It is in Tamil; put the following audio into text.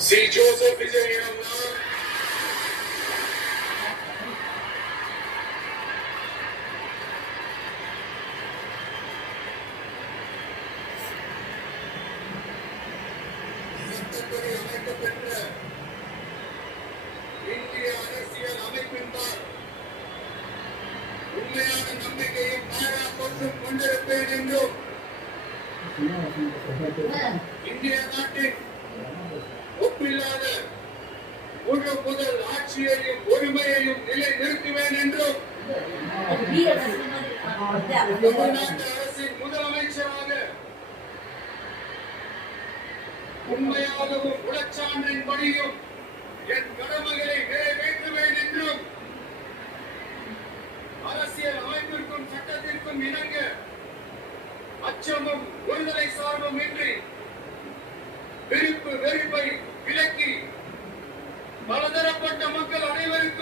சி ஜோசப் விஜய் அண்ணா சட்டப்படி அமைக்கப்பெற்ற இந்திய அரசியல் அமைப்பின்பால் உண்மையான நம்பிக்கையும் பாராட்டும் கொண்டிருப்பேன் என்றும் இந்திய நாட்டின் ஒப்பில்லாத முழு முதல் ஆட்சியையும் ஒருமையையும் நிலை நிறுத்துவேன் என்றும் தமிழ்நாட்டு அரசின் முதலமைச்சராக உண்மையாகவும் உளச்சான்றின்படியும் என் கடமைகளை நிறைவேற்றுவேன் என்றும் அரசியல் அமைப்பிற்கும் சட்டத்திற்கும் இணங்க அச்சமும் ஒருதலை சார்பும் இன்றி விருப்பு வெறுப்பை விலக்கி பலதரப்பட்ட மக்கள் அனைவருக்கும்